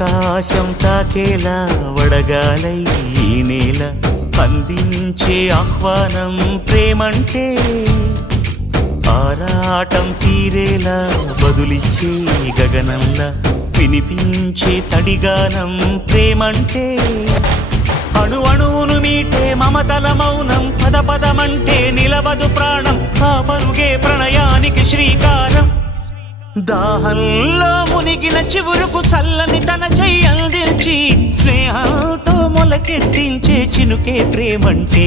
ఆకాశం తాకేలా వడగాలై ఈ నేల అందించే ఆహ్వానం ప్రేమంటే ఆరాటం తీరేలా బదులిచ్చే గగనంలా వినిపించే తడిగానం ప్రేమంటే అణు అణువును మీటే మమతల మౌనం పద పదమంటే నిలవదు ప్రాణం ఆ పరుగే ప్రణయానికి శ్రీకారం దాహంలో మునిగిన చివురుకు చల్లని తన చెయ్యందించి స్నేహంతో మొలకెత్తించే చినుకే ప్రేమంటే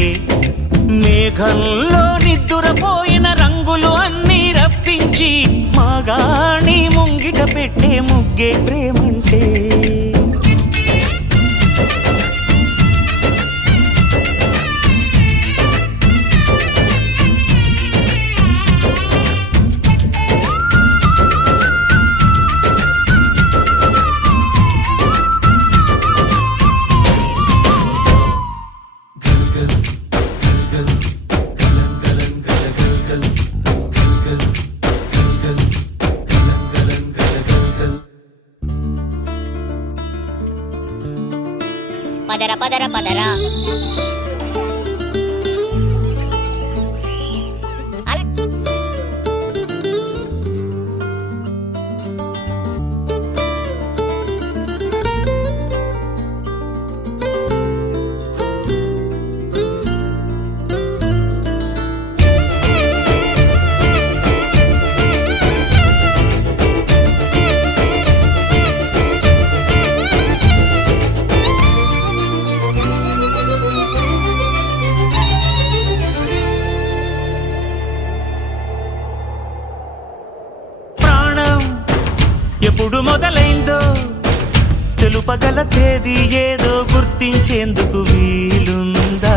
మేఘంలో నిద్దురపోయిన రంగులు అన్నీ రప్పించి మాగాణి ముంగిట పెట్టే ముగ్గే ప్రేమంటే పదరా పదరా పదరా ఎప్పుడు మొదలైందో తెలుపగల తేదీ ఏదో గుర్తించేందుకు వీలుందా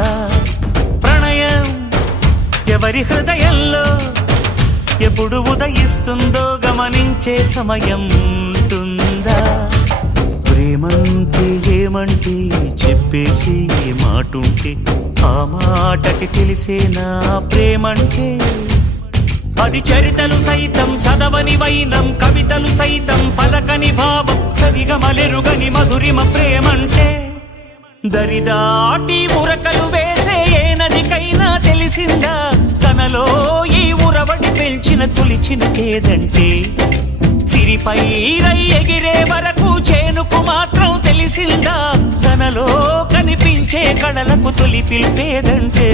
ప్రణయం ఎవరి హృదయంలో ఎప్పుడు ఉదయిస్తుందో గమనించే సమయం ఉంటుందా ప్రేమంటే ఏమంటే చెప్పేసి మాటుంటే ఆ మాటకి తెలిసేనా ప్రేమంటే అది చరితలు సైతం చదవని వైనం కవితలు సైతం పలకని భావం సరిగమలెరుగని మధురిమ ప్రేమంటే దరిదాటి ఉరకలు వేసే ఏ నదికైనా తెలిసిందా తనలో ఈ ఉరవడి పెంచిన తొలిచిన కేదంటే సిరిపై రై ఎగిరే వరకు చేనుకు మాత్రం తెలిసిందా తనలో కనిపించే కళలకు తొలి పిలిపేదంటే